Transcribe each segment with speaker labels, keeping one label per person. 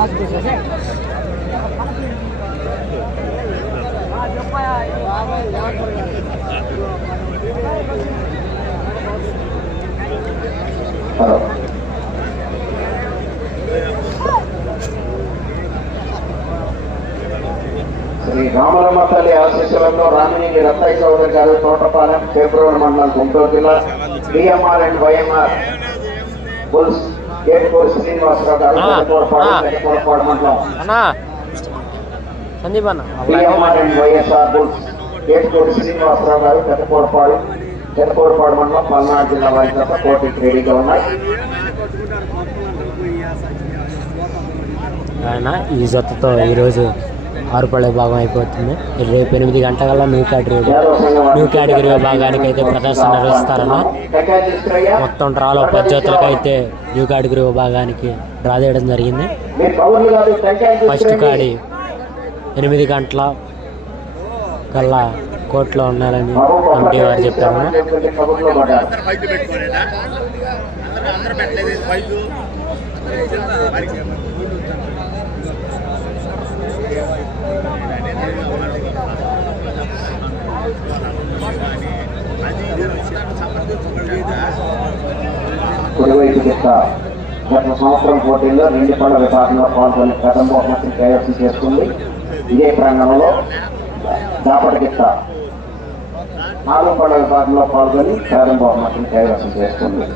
Speaker 1: శ్రీ రామలమ్మ తల్లి ఆశీస్సులతో రామినేని రత్తయ్య చౌదరి గారు తోటపాలెం ఫిబ్రవరి మండలం గుంటూరు జిల్లా డిఎంఆర్ అండ్ వైఎంఆర్ బుల్స్
Speaker 2: అన్నా సందీప్ అన్న.
Speaker 1: DMR and YSR bulls. గేట్పూర్ Srinivasarao గారు పెద్దపూరపాడు పెద్దపూరపాడు మండలం పల్నాడు జిల్లా వారి తప్ప పోటీకి రెడీగా ఉన్నాయి.
Speaker 2: ఆయన ఈ జతతో ఈరోజు ఆరుపడే భాగం అయిపోతుంది. రేపు ఎనిమిది గంటలకల్లా న్యూ కేటగిరీ న్యూ కేటగిరీ విభాగానికి అయితే ప్రదర్శన నిర్వహిస్తారన్న. మొత్తం డ్రాలో పద్ధతులకు అయితే న్యూ కేటగిరీ విభాగానికి డ్రా చేయడం జరిగింది. ఫస్ట్ కాడి ఎనిమిది గంటల కల్లా కోర్టులో ఉన్నారని కమిటీ వారు చెప్పారు.
Speaker 3: పెట్టుకోలేదా? అందరూ
Speaker 1: యొక్క గత సంవత్సరం పోటీల్లో రెండు పళ్ళ విభాగంలో పాల్గొని ప్రథమ బహుమతిని కైవసం చేసుకుంది ఇదే ప్రాంగణంలో దాపటి గిత్త నాలుగు పళ్ళ విభాగంలో పాల్గొని ప్రథమ బహుమతిని కైవసం చేసుకుంది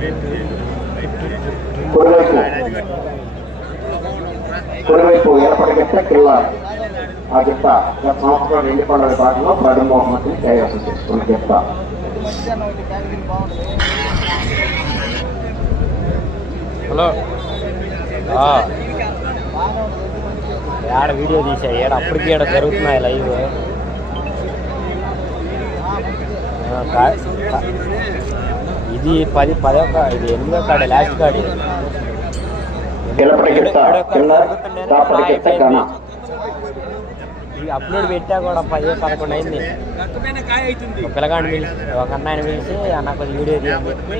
Speaker 1: Thank you. కుడివైపు ఎడపటి కిల్లా ఆ గిత్త గత సంవత్సరం రెండు పళ్ళ విభాగంలో ప్రథమ బహుమతిని కైవసం చేసుకున్న గిత్త
Speaker 2: హలో. ఏడ వీడియో తీసా? ఏడ అప్పటికి ఏడ జరుగుతున్నాయి లైవ్? ఇది పది పదో ఇది ఎనిమిదో కాడ లాస్ట్ కాడి.
Speaker 1: ఎడపటి గిత్త కిల్ల ఘన
Speaker 2: అప్లోడ్ పెట్టా కూడా పది పదకొండు అయింది. పిల్లగాడిని పిలిచి ఒక అన్నయ్యని పిలిచి అన్న కొంచెం వీడియో తీయని చెప్పి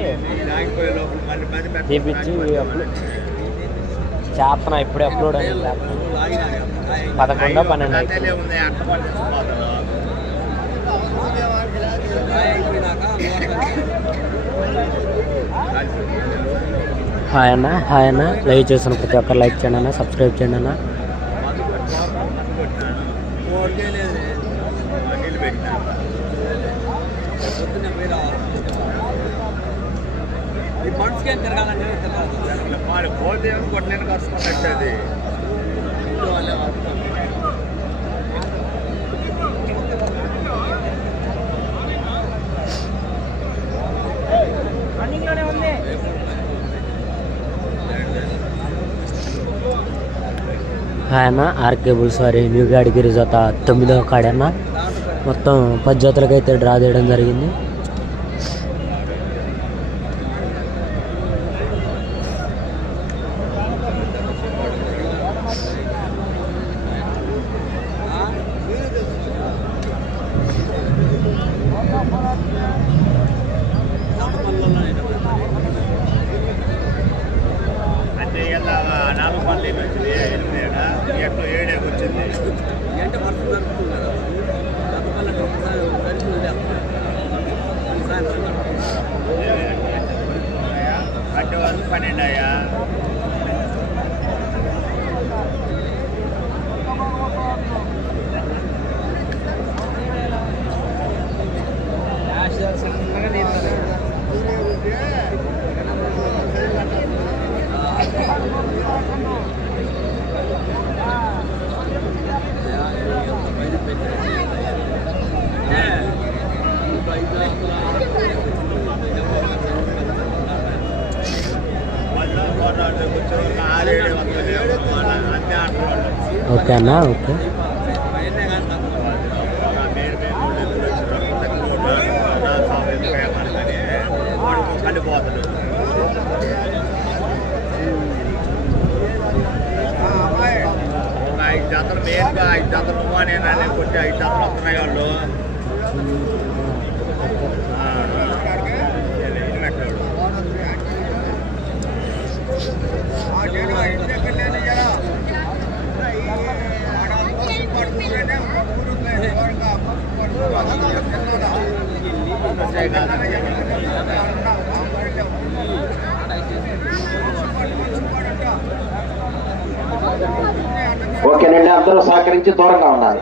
Speaker 2: తీపిచ్చి చేస్తున్నా ఇప్పుడే అప్లోడ్ అయింది. పదకొండో పన్నెండు హాయ్ అన్న హాయ్ అన్న. లైవ్ చేసిన ప్రతి ఒక్కరు లైక్ చేయండి అన్న సబ్స్క్రైబ్ చేయండి అన్న.
Speaker 3: నీళ్ళు
Speaker 2: ఉంది. ఆయన ఆర్కేబుల్ సారీ న్యూ గాడిగిరి జత తొమ్మిదవ కాడన్న మొత్తం పది డ్రా చేయడం జరిగింది.
Speaker 3: నాలుగు పనులు ఏమి వచ్చింది ఎనిమిది ఏడా ఎట్లో ఏడేకి వచ్చింది. అంటే వరకు పన్నెండు అయ్యా.
Speaker 2: ఓకే అన్న ఓకే ఐదు
Speaker 3: జాతలు మెయిన్గా ఐదు జాతలు నువ్వు నేను కొట్టి ఐదు జాతలు వస్తున్నాయి వాళ్ళు
Speaker 1: ఓకేనండి అందరూ సహకరించి దూరంగా ఉండాలి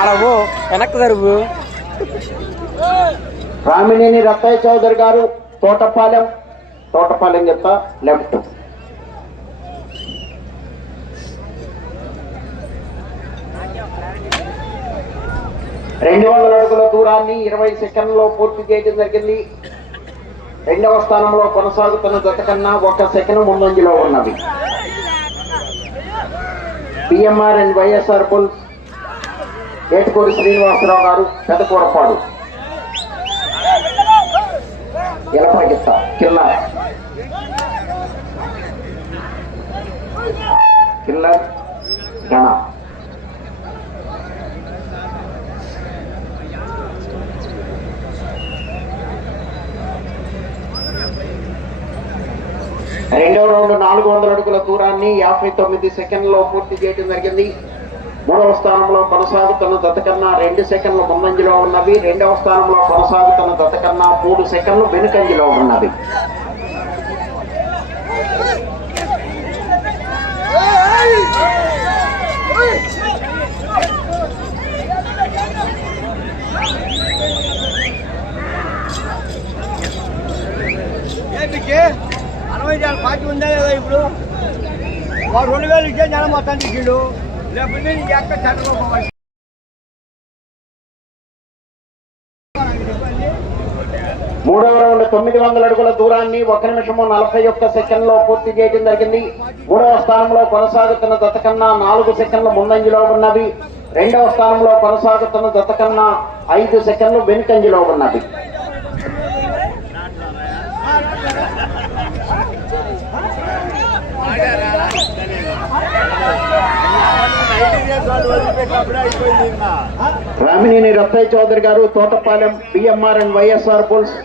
Speaker 2: ఆడవు వెనక్కి జరుగు.
Speaker 1: రామినేని రత్తయ్య చౌదరి గారు తోటపాలెం. తోటపాలెం చెప్తా లెఫ్ట్ రెండు వందల అడుగుల దూరాన్ని ఇరవై సెకండ్లో పూర్తి చేయడం జరిగింది. రెండవ స్థానంలో కొనసాగుతున్న జత కన్నా ఒక సెకండ్ ముందంజలో ఉన్నది. PMR and YSR bulls Etukuru Srinivasarao గారు పెదకూరపాడు ఎలపగిస్తా కిల్లర్ కిల్లర్ గణ రెండవ రౌండ్ నాలుగు వందల అడుగుల దూరాన్ని యాభై తొమ్మిది సెకండ్లో పూర్తి చేయడం జరిగింది. మూడవ స్థానంలో కొనసాగుతున్న దత కన్నా రెండు సెకండ్లు ముందంజలో ఉన్నవి. రెండవ స్థానంలో కొనసాగుతున్న దత కన్నా మూడు సెకండ్లు వెనుకంజలో ఉన్నవి.
Speaker 4: అరవై వేల పార్టీ ఉందా లేదా ఇప్పుడు? వాడు రెండు వేలు ఇచ్చే జనం మొత్తం
Speaker 1: మూడవ రౌండ్ తొమ్మిది వందల అడుగుల దూరాన్ని ఒక నిమిషము నలభై ఒక్క సెకండ్లో పూర్తి చేయడం జరిగింది. మూడవ స్థానంలో కొనసాగుతున్న దత కన్నా నాలుగు సెకండ్ల ముందంజలో ఉన్నవి. రెండవ స్థానంలో కొనసాగుతున్న దత కన్నా ఐదు సెకండ్లు వెనుకంజలో ఉన్నవి. రామినేని రత్తయ్య చౌదరి గారు Thotapalem BMR and YSR bulls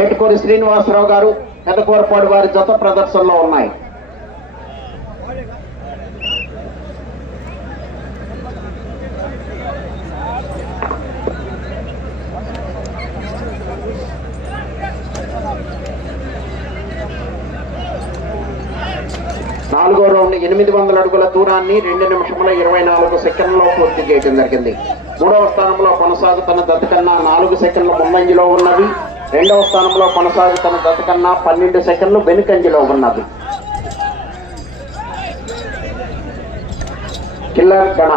Speaker 1: Etukuri Srinivasarao గారు పెదకూరపాడు వారి జత ప్రదర్శనలో ఉన్నాయి. నాలుగో రౌండ్ ఎనిమిది వందల అడుగుల దూరాన్ని రెండు నిమిషముల ఇరవై నాలుగు సెకండ్లో పూర్తి చేయడం జరిగింది. మూడవ స్థానంలో కొనసాగుతున్న దత కన్నా నాలుగు సెకండ్ల ముందంజలో ఉన్నవి. రెండవ స్థానంలో కొనసాగుతున్న దత కన్నా పన్నెండు సెకండ్లు వెనుకంజలో ఉన్నవి. కిల్లర్ గణ.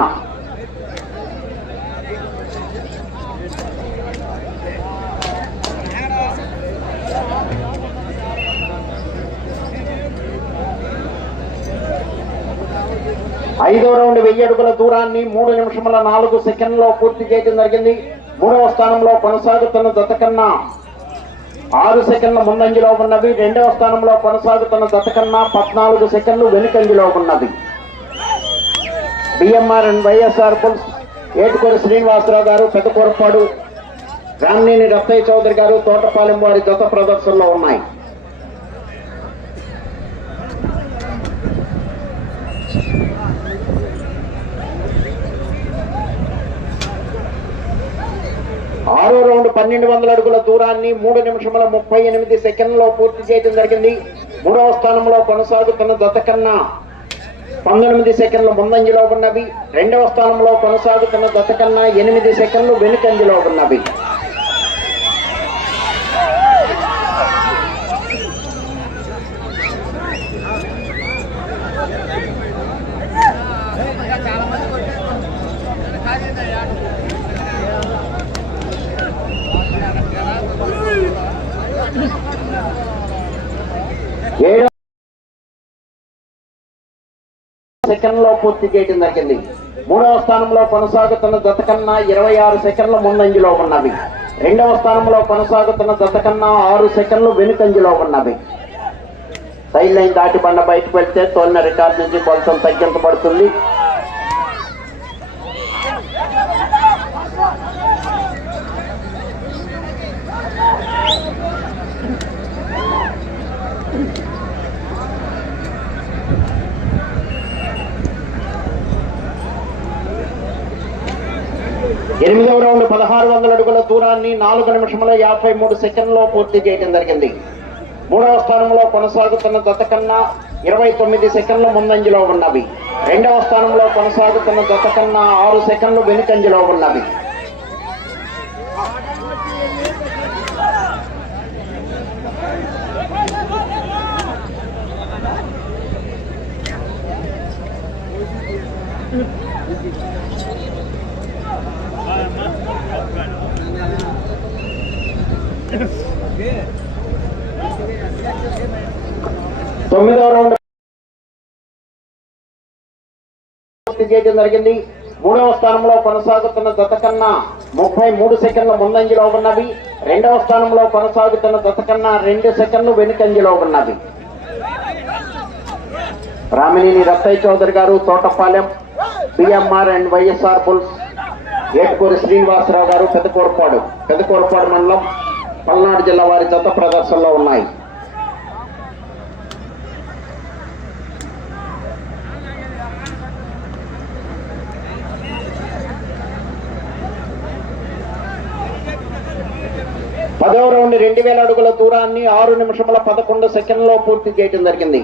Speaker 1: ఐదో రౌండ్ వెయ్యి అడుగుల దూరాన్ని మూడు నిమిషముల నాలుగు సెకండ్లో పూర్తి చేయడం జరిగింది. మూడవ స్థానంలో కొనసాగుతున్న దతకన్నా ఆరు సెకండ్ల ముందంజలో ఉన్నవి. రెండవ స్థానంలో కొనసాగుతున్న దతకన్నా పద్నాలుగు సెకండ్లు వెనుకంజలో ఉన్నవి BMR and YSR bulls Etukuri Srinivasarao గారు పెద్దకూరపాడు రామ్నేని రత్తయ్య చౌదరి గారు తోటపాలెం వారి జత ప్రదర్శనలో ఉన్నాయి. ఆరో రౌండ్ పన్నెండు వందల అడుగుల దూరాన్ని మూడు నిమిషముల ముప్పై ఎనిమిది సెకండ్లో పూర్తి చేయడం జరిగింది. మూడవ స్థానంలో కొనసాగుతున్న దత కన్నా పంతొమ్మిది సెకండ్లు ముందంజలో ఉన్నవి. రెండవ స్థానంలో కొనసాగుతున్న దత కన్నా ఎనిమిది సెకండ్లు వెనుకంజలో ఉన్నవి. ఏడవ సెకండ్లో పూర్తి చేయడం జరిగింది. మూడవ స్థానంలో కొనసాగుతున్న జత కన్నా ఇరవై ఆరు సెకండ్ల ముందంజలో ఉన్నవి. రెండవ స్థానంలో కొనసాగుతున్న జత కన్నా ఆరు సెకండ్లు వెనుకంజలో ఉన్నవి. సైడ్ లైన్ దాటి బండ బయటకు వెళ్తే తోలిన రికార్డు నుంచి కొంచెం తగ్గించబడుతుంది. ఎనిమిదవ రౌండ్ పదహారు వందల అడుగుల దూరాన్ని నాలుగు నిమిషముల యాభై మూడు సెకండ్లో పూర్తి చేయడం జరిగింది. మూడవ స్థానంలో కొనసాగుతున్న జత కన్నా ఇరవై తొమ్మిది సెకండ్లు ముందంజలో ఉన్నవి. రెండవ స్థానంలో కొనసాగుతున్న జత కన్నా ఆరు సెకండ్లు వెనుకంజలో ఉన్నవి. తొమ్మిదవ రౌండ్. పూర్తి చేయడం జరిగింది. మూడవ స్థానంలో కొనసాగుతున్న జత కన్నా ముప్పై మూడు సెకండ్ల ముందంజలో ఉన్నవి. రెండవ స్థానంలో కొనసాగుతున్న జత కన్నా రెండు సెకండ్లు వెనుకంజలో ఉన్నవి. రామినేని రత్తయ్య చౌదరి గారు Thotapalem PMR and YSR bulls Etukuri Srinivasarao గారు పెద్దకూరపాడు పెద్దకూరపాడు మండలం పల్నాడు జిల్లా వారి జత ప్రదర్శనలో ఉన్నాయి. పదవ రెండు వేల అడుగుల దూరాన్ని ఆరు నిమిషముల పదకొండు సెకండ్లో పూర్తి చేయడం జరిగింది.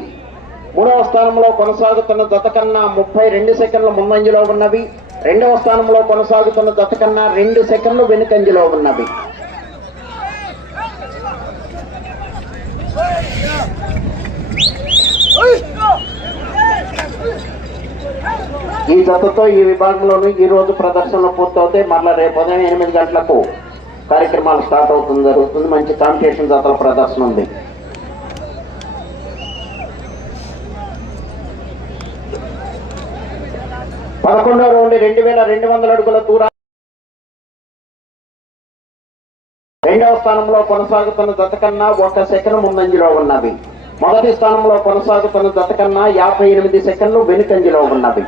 Speaker 1: మూడవ స్థానంలో కొనసాగుతున్న జత కన్నా ముప్పై రెండు సెకండ్ల ముందంజలో ఉన్నవి. రెండవ స్థానంలో కొనసాగుతున్న జత కన్నా రెండు సెకండ్లు వెనుకంజలో ఉన్నవి. ఈ జతతో ఈ విభాగంలోనూ ఈ రోజు ప్రదర్శనలు పూర్తవుతాయి. మరలా రేపు ఉదయం ఎనిమిది గంటలకు కార్యక్రమాలు స్టార్ట్ అవుతుంది జరుగుతుంది. మంచి కాంపిటీషన్ జాతర ప్రదర్శన ఉంది. పదకొండవ రౌండ్ రెండు వేల రెండు వందల అడుగుల దూరా. రెండవ స్థానంలో కొనసాగుతున్న జత కన్నా ఒక సెకండ్ ముందంజలో ఉన్నది. మొదటి స్థానంలో కొనసాగుతున్న జత కన్నా యాభై ఎనిమిది సెకండ్లు వెనుకంజలో ఉన్నది.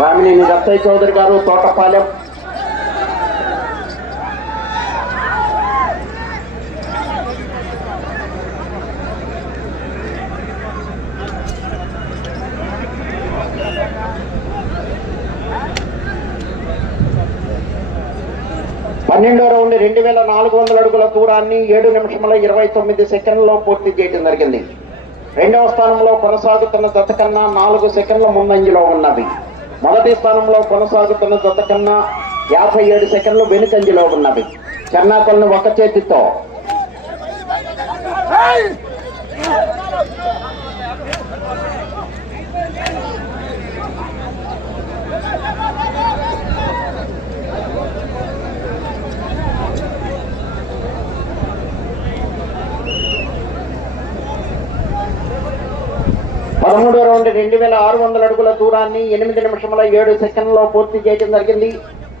Speaker 1: రామినేని దత్తయ్య చౌదరి గారు తోటపాలెం. పన్నెండో రౌండ్ రెండు వేల నాలుగు వందల అడుగుల దూరాన్ని ఏడు నిమిషముల ఇరవై తొమ్మిది సెకండ్లలో పూర్తి చేయడం జరిగింది. రెండవ స్థానంలో కొనసాగుతున్న దత్త కన్నా నాలుగు సెకండ్ల ముందంజలో ఉన్నది మొదటి స్థానంలో కొనసాగుతున్న జత కన్నా యాభై ఏడు సెకండ్లు వెనుకంజలో ఉన్నవి చెన్నాకొలను ఒక చేతితో. పదమూడో రౌండ్ రెండు వేల ఆరు వందల అడుగుల దూరాన్ని ఎనిమిది నిమిషముల ఏడు సెకండ్లో పూర్తి చేయడం జరిగింది.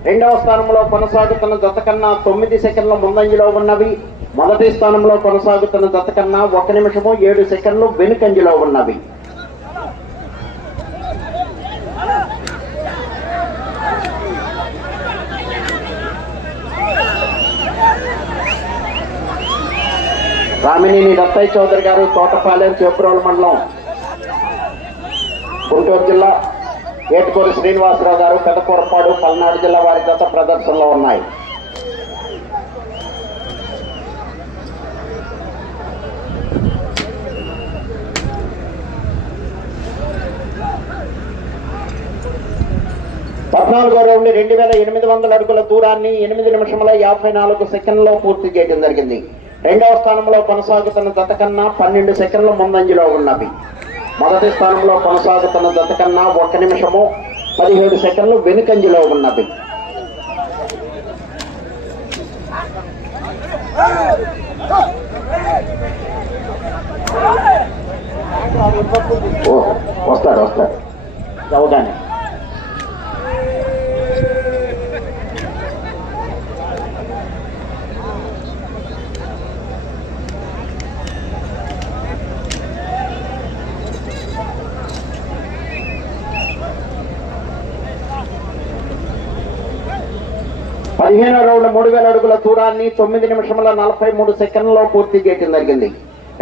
Speaker 1: రెండవ స్థానంలో కొనసాగుతున్న దత్త కన్నా తొమ్మిది సెకండ్ల ముందంజలో ఉన్నవి. మొదటి స్థానంలో కొనసాగుతున్న దత్త కన్నా ఒక నిమిషము ఏడు సెకండ్లు వెనుకంజలో ఉన్నవి. రామినేని దత్తాయి చౌదరి గారు తోటపాలెం చేపురాల మండలం గుంటూరు జిల్లా ఏటుకూరు శ్రీనివాసరావు గారు పెదకూరపాడు పల్నాడు జిల్లా వారి గత ప్రదర్శనలో ఉన్నాయి. పద్నాలుగో రౌండ్ రెండు వేల ఎనిమిది వందల అడుగుల దూరాన్ని ఎనిమిది నిమిషముల యాభై నాలుగు సెకండ్లో పూర్తి చేయడం జరిగింది. రెండవ స్థానంలో కొనసాగుతున్న గత కన్నా పన్నెండు సెకండ్ల ముందంజలో ఉన్నవి. మొదటి స్థానంలో కొనసాగుతున్న జత కన్నా ఒక్క నిమిషము పదిహేడు సెకండ్లు వెనుకంజలో ఉన్నది వస్తాడు వస్తాడు. చవగానే పదిహేను రౌండ్ మూడు వేల అడుగుల దూరాన్ని తొమ్మిది నిమిషముల నలభై మూడు సెకండ్లలో పూర్తి చేయడం జరిగింది.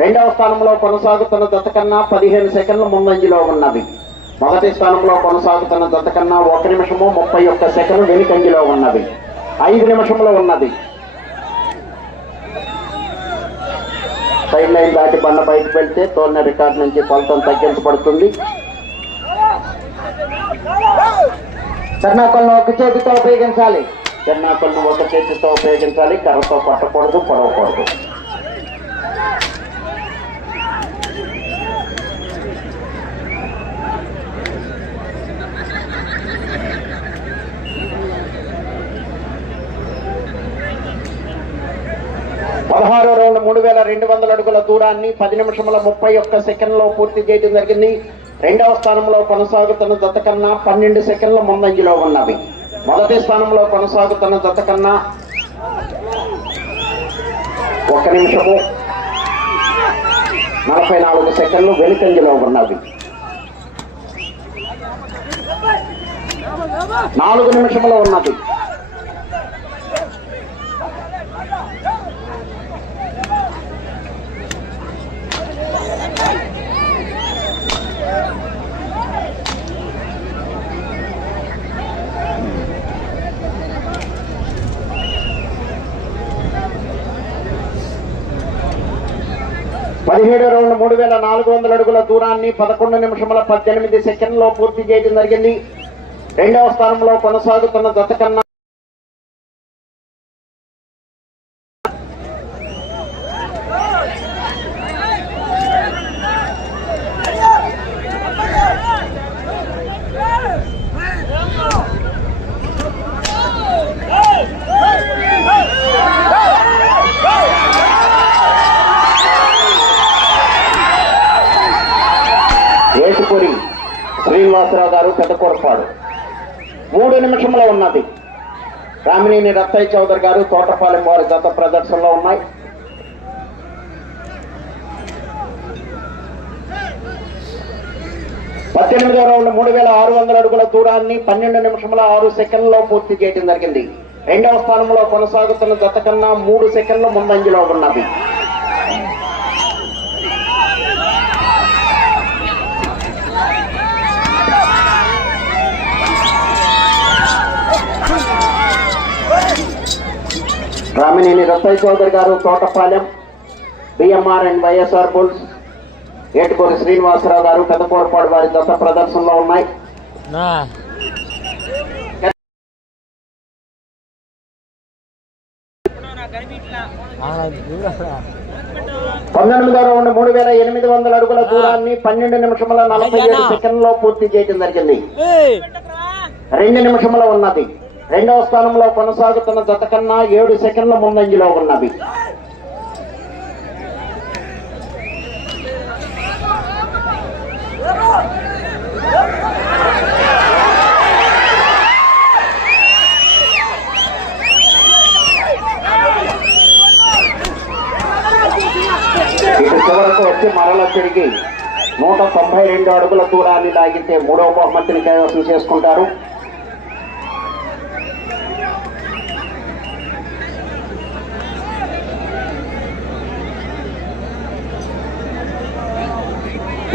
Speaker 1: రెండవ స్థానంలో కొనసాగుతున్న జత కన్నా పదిహేను సెకండ్ల ముందంజలో ఉన్నవి. మొదటి స్థానంలో కొనసాగుతున్న జత కన్నా ఒక నిమిషము ముప్పై ఒక్క సెకండ్ వెనుకంజలో ఉన్నవి. ఐదు నిమిషంలో ఉన్నది. సైడ్ లైన్ దాటి బండ బయటకు వెళ్తే తోలిన రికార్డ్ నుంచి కొలతం తగ్గించబడుతుంది. చెన్నాకొలను ఒక చేతితో ఉపయోగించాలి. చెన్నాకళ్ళు ఒక చేతితో ఉపయోగించాలి కర్రతో పట్టకూడదు పొడవకూడదు. పదహారో రౌండ్ మూడు వేల రెండు వందల అడుగుల దూరాన్ని పది నిమిషముల ముప్పై ఒక్క సెకండ్లో పూర్తి చేయడం జరిగింది. రెండవ స్థానంలో కొనసాగుతున్న జత కన్నా పన్నెండు సెకండ్ల ముందంజలో ఉన్నవి. మొదటి స్థానంలో కొనసాగుతున్న జత కన్నా ఒక నిమిషము నలభై నాలుగు సెకండ్లు వెనుకంజలో ఉన్నది నాలుగు నిమిషములో ఉన్నది. పదిహేడు రౌండ్ మూడు వేల నాలుగు వందల అడుగుల దూరాన్ని పదకొండు నిమిషముల పద్దెనిమిది సెకండ్లో పూర్తి చేయడం జరిగింది. రెండవ స్థానంలో కొనసాగుతున్న జత కన్నా ఏటుకూరి శ్రీనివాసరావు గారు పెద్దకూరపాడు మూడు నిమిషంలో ఉన్నది రామినేని చౌదరి గారు తోటపాలెం వారి గత ప్రదర్శనలో ఉన్నాయి. పద్దెనిమిదో రౌండ్ మూడు వేల ఆరు వందల అడుగుల దూరాన్ని పన్నెండు నిమిషముల ఆరు సెకండ్లో పూర్తి చేయడం జరిగింది. రెండవ స్థానంలో కొనసాగుతున్న జత కన్నా మూడు సెకండ్ల ముందంజలో ఉన్నది రామినేని రత్తయ్య చౌదరి గారు Thotapalem BMR and YSR bulls Etukuri Srinivasarao గారు పెద్దకూరపాడు వారి దశ ప్రదర్శనలో ఉన్నాయి. పంతొమ్మిదో రౌండ్ మూడు వేల ఎనిమిది వందల అడుగుల దూరాన్ని పన్నెండు నిమిషముల నలభై ఏడు సెకండ్లో పూర్తి చేయడం జరిగింది. రెండు నిమిషముల ఉన్నది. రెండవ స్థానంలో కొనసాగుతున్న జత కన్నా ఏడు సెకండ్ల ముందంజలో ఉన్నవి. చివరకు వచ్చి మరల తిరిగి నూట తొంభై రెండు అడుగుల దూరాన్ని లాగితే మూడవ బహుమతిని కైవసం చేసుకుంటారు.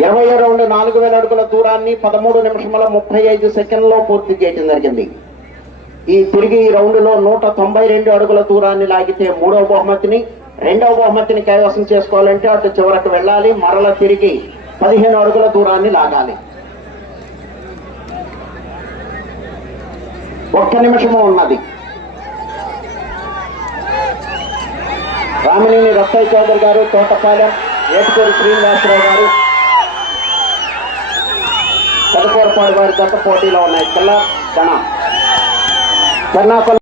Speaker 1: ఇరవై రౌండ్ నాలుగు వేల అడుగుల దూరాన్ని పదమూడు నిమిషముల ముప్పై ఐదు సెకండ్లో పూర్తి చేయడం జరిగింది. ఈ తిరిగి ఈ రౌండ్లో నూట తొంభై రెండు అడుగుల దూరాన్ని లాగితే మూడవ బహుమతిని రెండవ బహుమతిని కైవసం చేసుకోవాలంటే అటు చివరకు వెళ్ళాలి మరల తిరిగి పదిహేను అడుగుల దూరాన్ని లాగాలి. ఒక్క నిమిషము ఉన్నది. రామినేని రత్తయ్య చౌదరి గారు తోటపాలెం ఏటుకూరు శ్రీనివాసరావు గారు పెదకూరపాడు వారి గత పోటీలో ఉన్నాయి. పిల్ల ధన కర్ణాకల్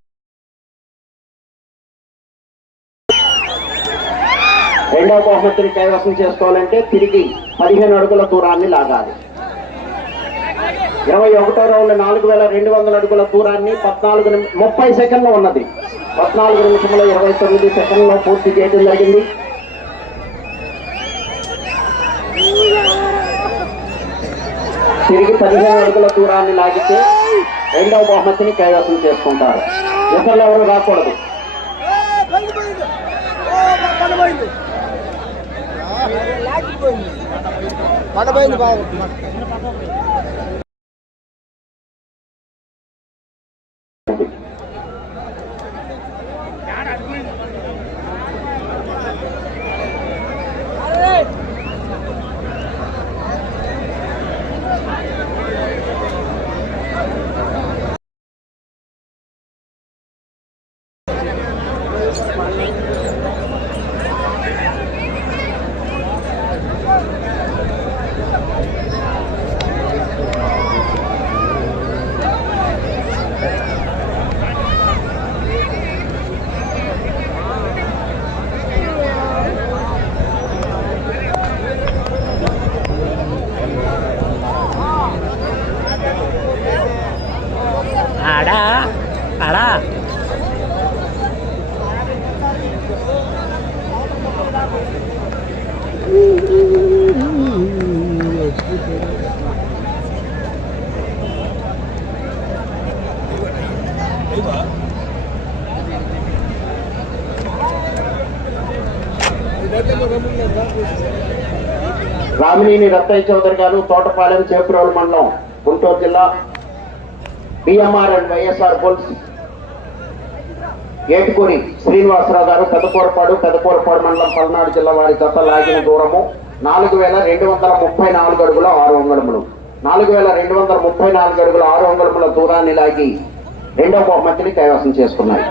Speaker 1: రెండవ బహుమతిని కైవసం చేసుకోవాలంటే తిరిగి పదిహేను అడుగుల దూరాన్ని లాగాలి. ఇరవై ఒకటో రౌండ్ నాలుగు వేల రెండు వందల అడుగుల దూరాన్ని పద్నాలుగు నిమి- ముప్పై సెకండ్లు ఉన్నది. పద్నాలుగు నిమిషంలో ఇరవై తొమ్మిది సెకండ్లో పూర్తి చేయడం జరిగింది. తిరిగి పదిహేను అడుగుల దూరాన్ని లాగితే రెండవ బహుమతిని కైవసం చేసుకుంటారు. ఇతరులు ఎవరు రాకూడదు.
Speaker 4: పడబోయింది బాబు
Speaker 1: రామినేని రత్తయ్య చౌదరి గారు తోటపాలెం చేపురోలు మండలం గుంటూరు జిల్లా BMR and YSR bulls Etukoni Srinivasarao గారు పెదకూరపాడు పెదకూరపాడు మండలం పల్నాడు జిల్లా వారి దత్త లాగిన దూరము నాలుగు వేల రెండు వందల ముప్పై నాలుగు అడుగుల ఆరు అంగుళములు నాలుగు వేల రెండు వందల ముప్పై నాలుగు అడుగుల ఆరు అంగుళముల దూరాన్ని లాగి రెండవ బహుమతిని కైవసం చేసుకున్నాయి.